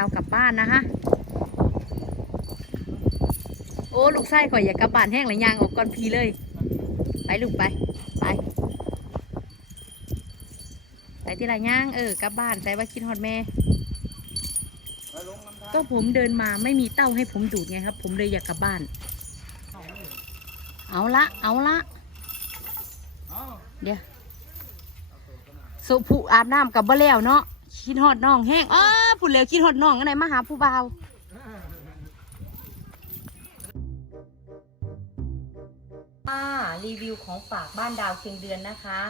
เอากลับบ้านนะคะโอ้ลูกไส้ข่อยอยากกลับบ้านแห้งหรือยางออกก่อนพีเลย ไปลูกไปไปไปที่ไรย่างเออกลับบ้านแต่ว่าคิดฮอดแม่ก็ผมเดินมาไม่มีเต้าให้ผมดูดไงครับ ผมเลยอยากกลับบ้าน เอาละเอาละเดี๋ยวสุผู้อาบน้ำกับบ่แล้วเนาะคิดฮอดน้องแห้งอ้า ผู้เหลวคิดฮอดน้องอะไรมาหาผู้บ่าวอ่ารีวิวของฝากบ้านดาวเคียงเดือนนะคะ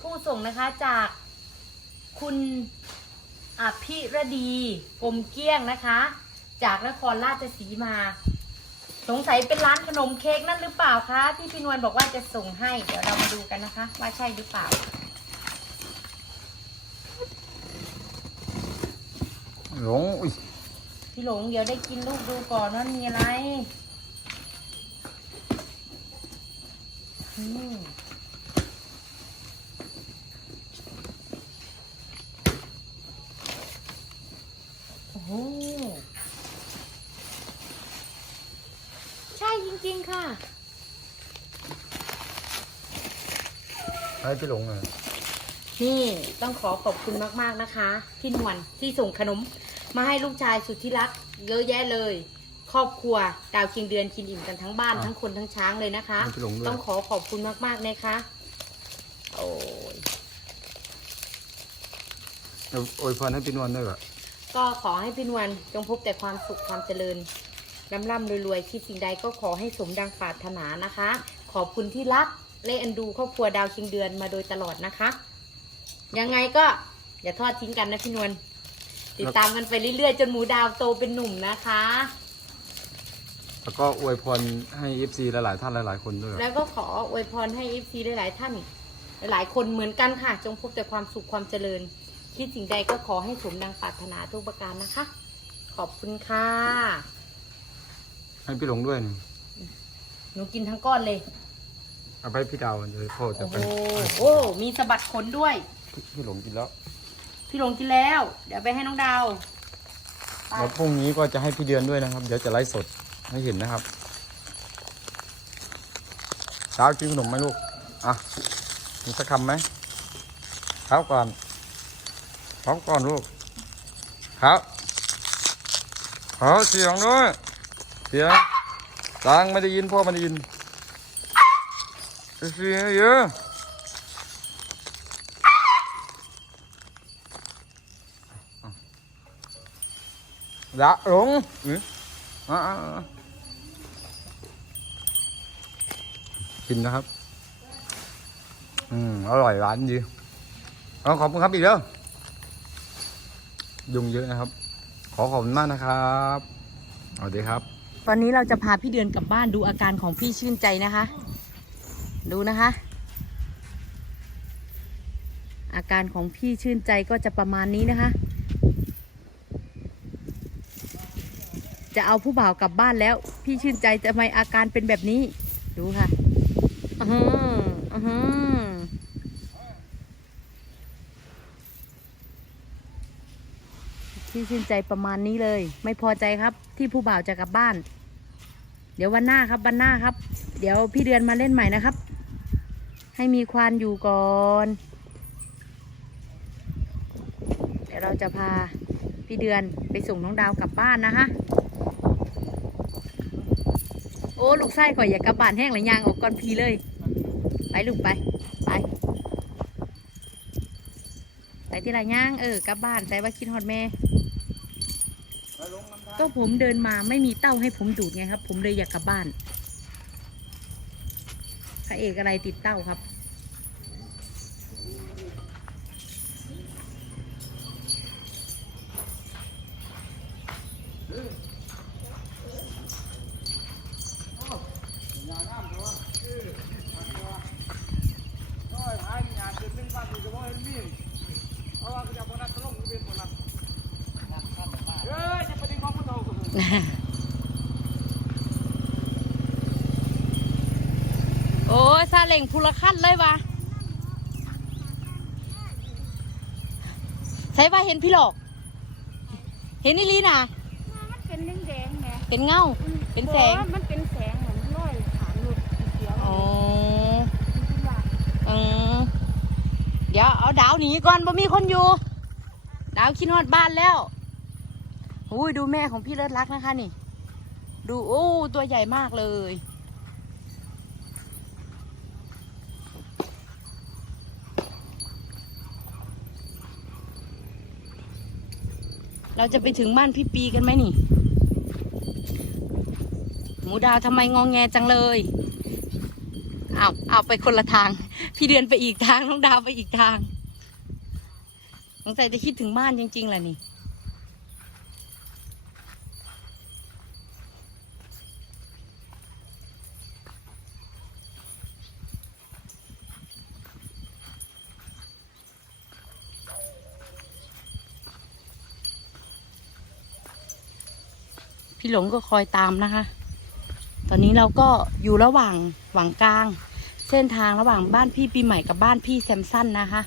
ผู้ส่งนะคะจากคุณอภิรดีกลมเกี้ยงนะคะ จากนครราชสีมา สงสัยเป็นร้านขนมเค้กนั่นหรือเปล่าคะที่พี่นวลบอกว่าจะส่งให้ เดี๋ยวเรามาดูกันนะคะ ว่าใช่หรือเปล่า หลงอุ้ยพี่หลงเดี๋ยวได้กินลูกดูก่อนว่ามีอะไรอืมโอ้โหใช่จริงๆค่ะ ให้พี่หลงเลยนี่ต้องขอขอบคุณมากๆนะคะ พี่นวลที่ส่งขนม มาให้ลูกชายสุดที่รัก เยอะแยะเลย ครอบครัวดาวเคียงเดือนกินอิ่มกันทั้งบ้านทั้งคนทั้งช้างเลยนะคะให้พี่หลงด้วย ต้องขอขอบคุณมากๆนะคะ โอ้ย เอาอวยพรให้พี่นวลด้วยว่ะ ก็ขอให้พี่นวลจงพบแต่ความสุขความเจริญร่ำร่ำรวยๆคิดสิ่งใดก็ขอให้สมดังปรารถนานะคะ ขอบคุณที่รักและเอ็นดูครอบครัวดาวเคียงเดือนมาโดยตลอดนะคะ ยังไงก็อย่าทอดทิ้งกันนะพี่นวล ติดตามกันไปเรื่อยๆ จนหมูดาวโตเป็นหนุ่มนะคะ แล้วก็อวยพรให้เอฟซีหลาย ๆ ท่านหลาย ๆ คนด้วยว่ะแล้วก็ขออวยพรให้เอฟซีหลายๆท่าน หลายๆคนเหมือนกันค่ะ จงพบแต่ความสุขความเจริญ คิดสิ่งใดก็ขอให้สมดังปรารถนาทุกประการนะคะ ขอบคุณค่ะให้พี่หลงด้วยนี่หนูกินทั้งก้อนเลย เอาไปให้พี่ดาวเดี๋ยวพ่อจะโอ้โหไปโอ้ มีสะบัดขนด้วย พี่พี่หลงกินแล้ว พี่หลงกินแล้ว เดี๋ยวไปให้น้องดาว แล้วพรุ่งนี้ก็จะให้พี่เดือนด้วยนะครับ เดี๋ยวจะไลฟ์สดให้เห็นนะครับเช้ากินขนมไหมลูก อะ มีสักคำไหมครับก่อนครับก่อนลูก ครับขอเสียงด้วยเสียงดังไม่ได้ยินพ่อไม่ได้ยินเสียงเยอะ ดะหลงอื้ออะอะอะกินนะครับ อืม อร่อยหวานดีเอาขอบคุณครับอีกเด้อยุงเยอะนะครับ ขอขอบคุณมากนะครับสวัสดีครับ ตอนนี้เราจะพาพี่เดือนกลับบ้านดูอาการของพี่ชื่นใจนะคะ ดูนะคะ อาการของพี่ชื่นใจก็จะประมาณนี้นะคะ จะเอาผู้บ่าวกลับบ้านแล้ว พี่ชื่นใจจะทำไมอาการเป็นแบบนี้ ดูค่ะอืออือพี่ชื่นใจประมาณนี้เลย ไม่พอใจครับ ที่ผู้บ่าวจะกลับบ้าน เดี๋ยววันหน้าครับวันหน้าครับ เดี๋ยวพี่เดือนมาเล่นใหม่นะครับ ให้มีควานอยู่ก่อนเดี๋ยวเราจะพาพี่เดือนไปส่งน้องดาวกลับบ้านนะคะ อ้ลูกไส้ข่อยอยากกลับบ้านแห้งหรือยางออกก่อนพีเลย ไปลูกไป ไป ไปที่ไรย่างเออกลับบ้านแต่ว่าคิดฮอดแม่ ก็ผมเดินมาไม่มีเต้าให้ผมดูดไงครับ ผมเลยอยากกลับบ้านพระเอกอะไรติดเต้าครับ โอ้ย ซาเล่งพูละขั้นเลยวะใช่ว่าเห็นพี่หลอก เห็นอีหลีน่ะ มันเป็นแดงๆไงเป็นเงา เป็นแสงออมันเป็นแสงเหมือนร้อยขานหลุดเสียวอ๋อคุณว่าอืมเดี๋ยวเอาดาวหนีก่อนบ่มีคนอยู่ ดาวคิดฮอดบ้านแล้วอุ้ยดูแม่ของพี่เลิศรักนะคะนี่ ดูโอ้ตัวใหญ่มากเลย เราจะไปถึงบ้านพี่ปีกันไหมนี่ หมูดาวทำไมงองแงจังเลยเอาเอาไปคนละทาง พี่เดือนไปอีกทางน้องดาวไปอีกทางสงสัยจะคิดถึงบ้านจริงๆแหละนี่ พี่หลงก็คอยตามนะคะ ตอนนี้เราก็อยู่ระหว่างหว่างกลาง เส้นทางระหว่างบ้านพี่ปีใหม่กับบ้านพี่แซมสันนะคะ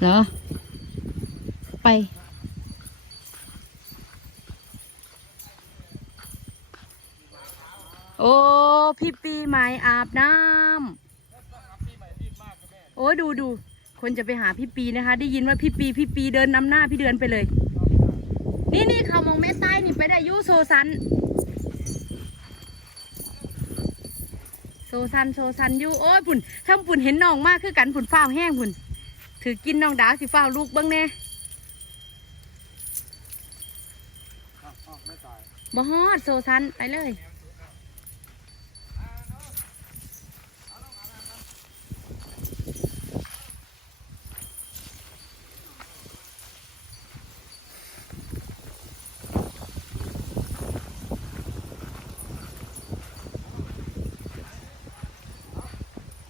เหรอไปโอ้พี่ปีใหม่อาบน้ำโอ้ดูดูคนจะไปหาพี่ปีนะคะ ได้ยินว่าพี่ปีพี่ปีเดินนำหน้าพี่เดือนไปเลย นี่นี่เขามองแม่ใต้นี่ ไปได้อยูโซซัน โซซันโซซันอยูโอ้ยปุ่นถ้าปุ่นเห็นน้องมากคือกันปุ่นฟ้าวแห้งปุ่น ถือกินน้องดาวสิฟ้าวลูกบ้างแน่บ่ฮอดโซซันไปเลย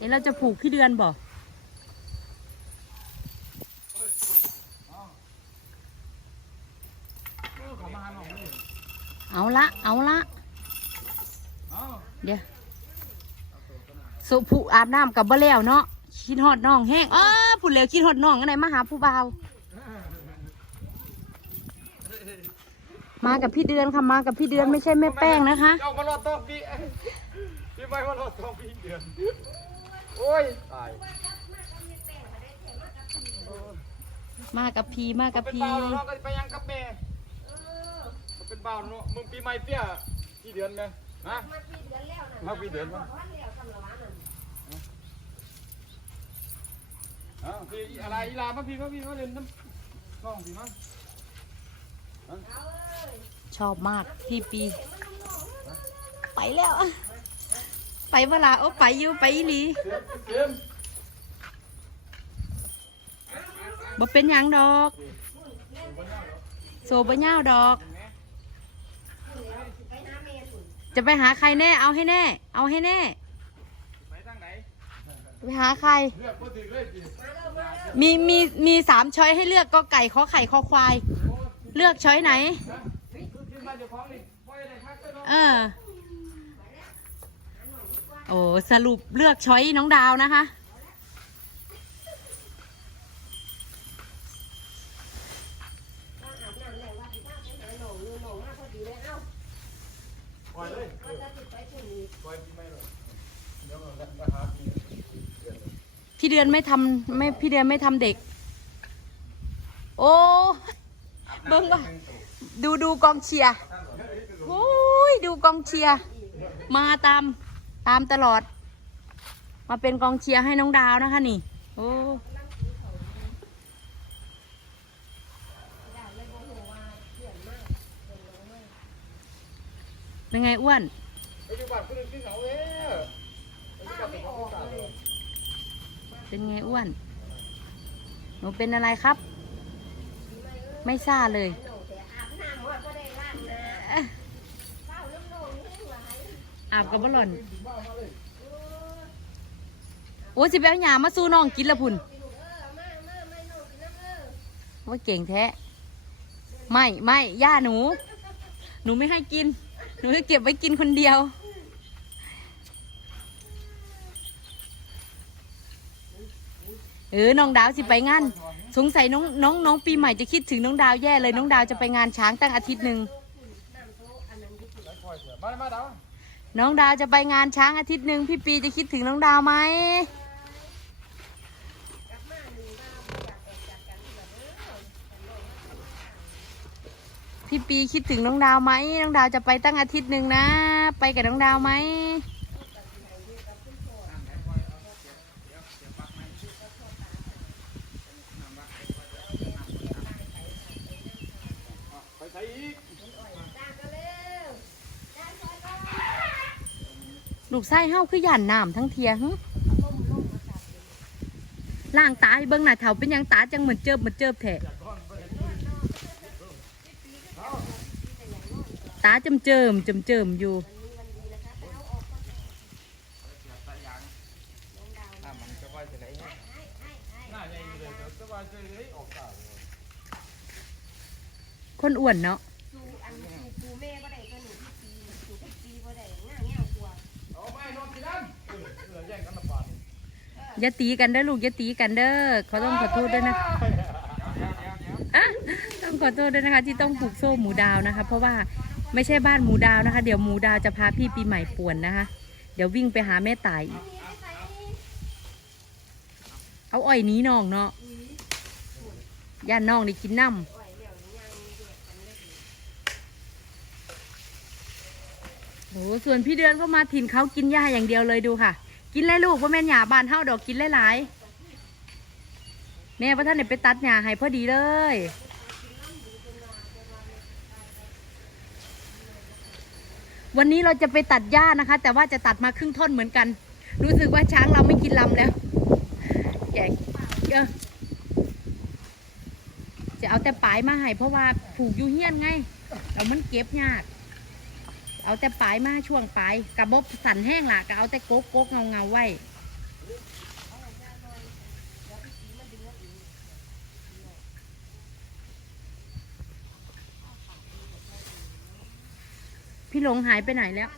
ยวเราจะผูกพี่เดือนบ่เองนี่เอาละ เอาละ เดี๋ยวสุผูอาบน้ำกับบ่แล้วเนาะคิดฮอดน้องแห้งอ้าผู้เหลวคิดฮอดน้องอะไรมาหาผู้บ่าว มากับพี่เดือนค่ะ มากับพี่เดือนไม่ใช่แม่แป้งนะคะ เจ้ามารอต้องพี่พี่ไม่มารอต้องพี่เดือน โอ้ยตายมากับพีมากับเป็นพีเบาแล้วเนาะก็ไปยังกับแม่มันเป็นเบาแล้วเนาะมึงปีใหม่เปี้ยพี่เดือนไหมฮะมาพี่เดือนมั้งอ้าวพี่อะไรอีลามาพี่มาพี่มาเล่นน้ำน้องพี่มาชอบมากพี่ปี ไปแล้ว ไปเวลาโอ้ไปอยู่ไปอีหลีมเสียมบ่เป็นหยังดอก โซบ่ย่าวดอก จะไปหาใครแน่ เอาให้แน่ เอาให้แน่ ไปหาใคร มีมีมีสามช้อยให้เลือกก็ไก่ขอไข่ขอควาย เลือกช้อยไหน เออยเลยครับเจ้าน้อง เออ โอ้สรุปเลือกช้อยน้องดาวนะคะ ปล่อยเลยปล่อยพี่ไม่เลยเดี๋ยวเราจะหาพี่พี่เดือนไม่ทำไม่พี่เดือนไม่ทำเด็ก โอ้เบิ้งว่าดูดูกองเชียร์โอ้ยดูกองเชียร์มาตาม ตามตลอด มาเป็นกองเชียร์ให้น้องดาวนะคะนี่ โอ้เป็นไงอ้วนเขาเอ้ยเป็นไงอ้วน หนูเป็นอะไรครับ ไม่ทราบเลย อาบกับบอลลอนโอ้สิไปเอาหยามาสู้น้องกินละพุ่นว่าเก่งแท้ ไม่ไม่ย่าหนู หนูไม่ให้กิน หนูจะเก็บไว้กินคนเดียว เออ น้องดาวสิไปงานสงสัยน้องน้องน้องปีใหม่จะคิดถึงน้องดาวแย่เลยน้องดาวจะไปงานช้างตั้งอาทิตย์หนึ่งมามาดาว น้องดาวจะไปงานช้างอาทิตย์หนึ่งพี่ปีจะคิดถึงน้องดาวไหมพี่ปีคิดถึงน้องดาวไหมน้องดาวจะไปตั้งอาทิตย์หนึ่งนะ ไปกับน้องดาวไหมไปใส่อีก ลูกไส้เฮาคือหย่านน้ำทั้งเทียหึล่างตาให้เบิ่งหน้าเถาเป็นยังตาจังเหมือนเจิบเหมือนเจิบแท้ตาจำเจิมจำเจิมอยู่น้ำมันจะ อย่าตีกันเด้อลูกอย่าตีกันเด้อเขาต้องขอโทษด้วยนะอะต้องขอโทษด้วยนะคะ ที่ต้องผูกโซ่หมูดาวนะคะ เพราะว่าไม่ใช่บ้านหมูดาวนะคะ เดี๋ยวหมูดาวจะพาพี่ปีใหม่ป่วนนะคะ เดี๋ยววิ่งไปหาแม่ตายอีกเอาอ้อยนี้น้องเนาะย่านน้องได้กินน้ำโหส่วนพี่เดือนก็มาถิ่นเขากินหญ้าอย่างเดียวเลยดูค่ะ กินเลยลูกว่าแม่นหญ้าบานเท่าดอกกินหลายๆแม่พระท่านเนี่ยไปตัดหญ้าให้พอดีเลยวันนี้เราจะไปตัดหญ้านะคะ แต่ว่าจะตัดมาครึ่งท่อนเหมือนกัน รู้สึกว่าช้างเราไม่กินลำแล้วแกเออจะเอาแต่ปลายมาให้เพราะว่าผูกอยู่เฮี้ยนไงแล้วมันเก็บยาก เอาแต่ปลายมาช่วงปลายกระบบสันแห้งล่ะก็เอาแต่โกกโกกเงาเงาไว้พี่หลงหายไปไหนแล้ว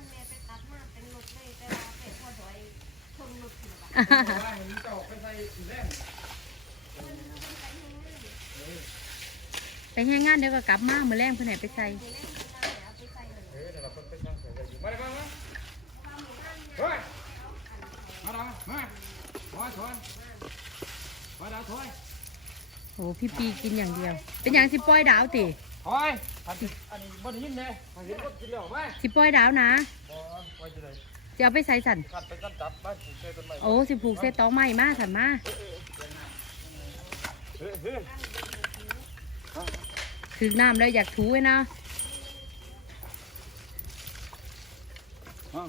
ไปให้งานเดี๋ยวก็กลับมาเมื่อแรงเพื่อนไหนไปใส่ เออเดี๋ยวเราไปช่างเสร็จอยู่มาเลยมามาเฮ้ย มาดาวมาถอยถอยดาวถอยโอ้พี่ปีกินอย่างเดียว เป็นอย่างสิปล่อยดาวติถอยอันนี้อันนี้บ่ได้ยินเลยอันนี้บ่กินแล้วไหมสิปล่อยดาวนะบ่ไปจะได้จะเอาไปใส่สันกัดไปกันจับบ้านผูกเส้ต้นไม้โอ้สิผูกเส้ตองไม้มาสันมาเฮ้ยเฮ้ยถึงน้ำแล้วอยากถูไว้นะอะ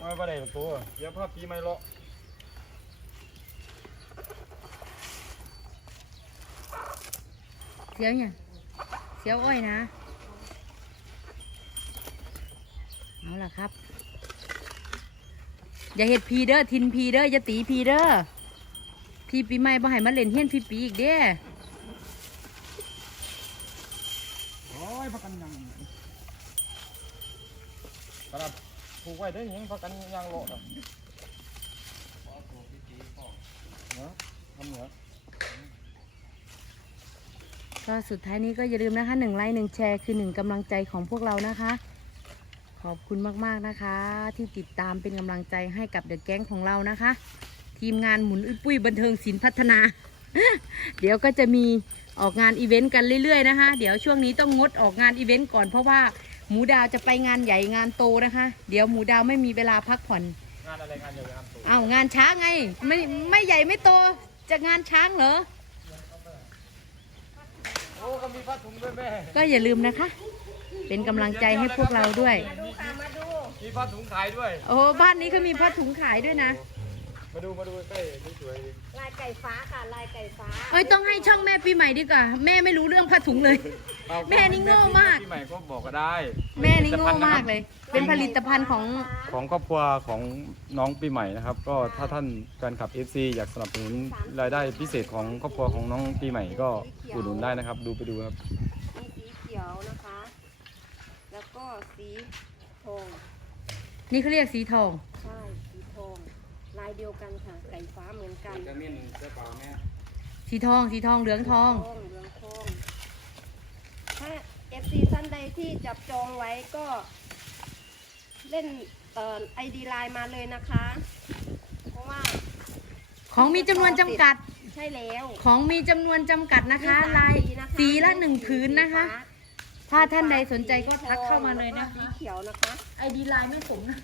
มาบ่ได้หรอกตัวเดี๋ยวพาปีใหม่เลาะ เสียวเนี่ยเสียวอ้อยนะ เอาล่ะครับ อย่าเห็ดพีเด้อทินพีเด้ออย่าตีพีเด้อพี่ปีใหม่บ่ให้มาเล่นเฮี้ยนพี่ปีอีกเด้อโอ้ยพักกันยังขนาดผูกไว้ได้ยังพักกันยังเลาะอะเนาะทำเหนือ ก็สุดท้ายนี้ก็อย่าลืมนะคะหนึ่งไลค์หนึ่งแชร์คือหนึ่งกำลังใจของพวกเรานะคะ ขอบคุณมากๆนะคะ ที่ติดตามเป็นกำลังใจให้กับเดอะแก๊งของเรานะคะ ทีมงานหมุนอุ้ยปุ้ยบันเทิงศิลป์พัฒนา เดี๋ยวก็จะมีออกงานอีเวนต์กันเรื่อยๆนะคะ เดี๋ยวช่วงนี้ต้องงดออกงานอีเวนต์ก่อนเพราะว่าหมูดาวจะไปงานใหญ่งานโตนะคะ เดี๋ยวหมูดาวไม่มีเวลาพักผ่อน งานอะไรงานใหญ่งานโต เอางานช้างไง ไม่ไม่ใหญ่ไม่โตจะงานช้างเหรอโอ้ ก็มีผ้าถุงด้วยแม่ ก็อย่าลืมนะคะ เป็นกำลังใจให้พวกเราด้วยมีผ้าถุงขายด้วย โอ้บ้านนี้เขามีผ้าถุงขายด้วยนะมาดูมาดูใกล้ๆสวยๆดิลายไก่ฟ้าค่ะลายไก่ฟ้า เอ้ยต้องให้ช่องแม่ปีใหม่ดีกว่า แม่ไม่รู้เรื่องผ้าถุงเลย เอาแม่นี่โง่มาก พี่ใหม่ก็บอกก็ได้แม่นี่โง่มากเลย เป็นผลิตภัณฑ์ของของครอบครัวของน้องปีใหม่นะครับ ก็ถ้าท่านแฟนคลับ FC อยากสนับสนุนรายได้พิเศษของครอบครัวของน้องปีใหม่ก็อุดหนุนได้นะครับ ดูไปดูครับ มีสีเขียวนะคะ แล้วก็สีทองนี่เขาเรียกสีทองใช่สีทองลายเดียวกันค่ะไก่ฟ้าเหมือนกันจะมิ่นเสื้อเปล่าแม่สีทองสีทองเหลืองทอง เหลืองทอง ถ้า FC ท่านใดที่จับจองไว้ก็ เล่นเอ่อไอดีไลน์มาเลยนะคะ เพราะว่าของมีจำนวนจำกัด ใช่แล้วของมีจำนวนจำกัดนะคะ มีสมลายสีนคสีละหนึ่งผืนนะคะ สีฟ้ถ้าท่านใดสนใจก็ทักเข้ามาเลยนะสีคะเขียวนะคะ ไอดีไลน์ไม่ผมนะ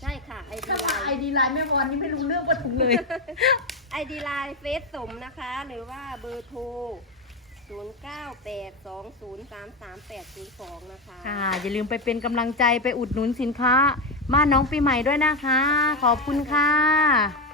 ใช่ค่ะไอดีถ้าไลว่าไอน์ดีไลน์ไม่วอนนี่ไม่รู้เรื่องปถุงเลย ไอดีไลน์เฟซสมนะคะ หรือว่าเบอร์โทร 0982033802 นะคะ ค่ะอย่าลืมไปเป็นกำลังใจไปอุดหนุนสินค้าบ้านน้องปีใหม่ด้วยนะคะ ขอบคุณค่ะค่ะ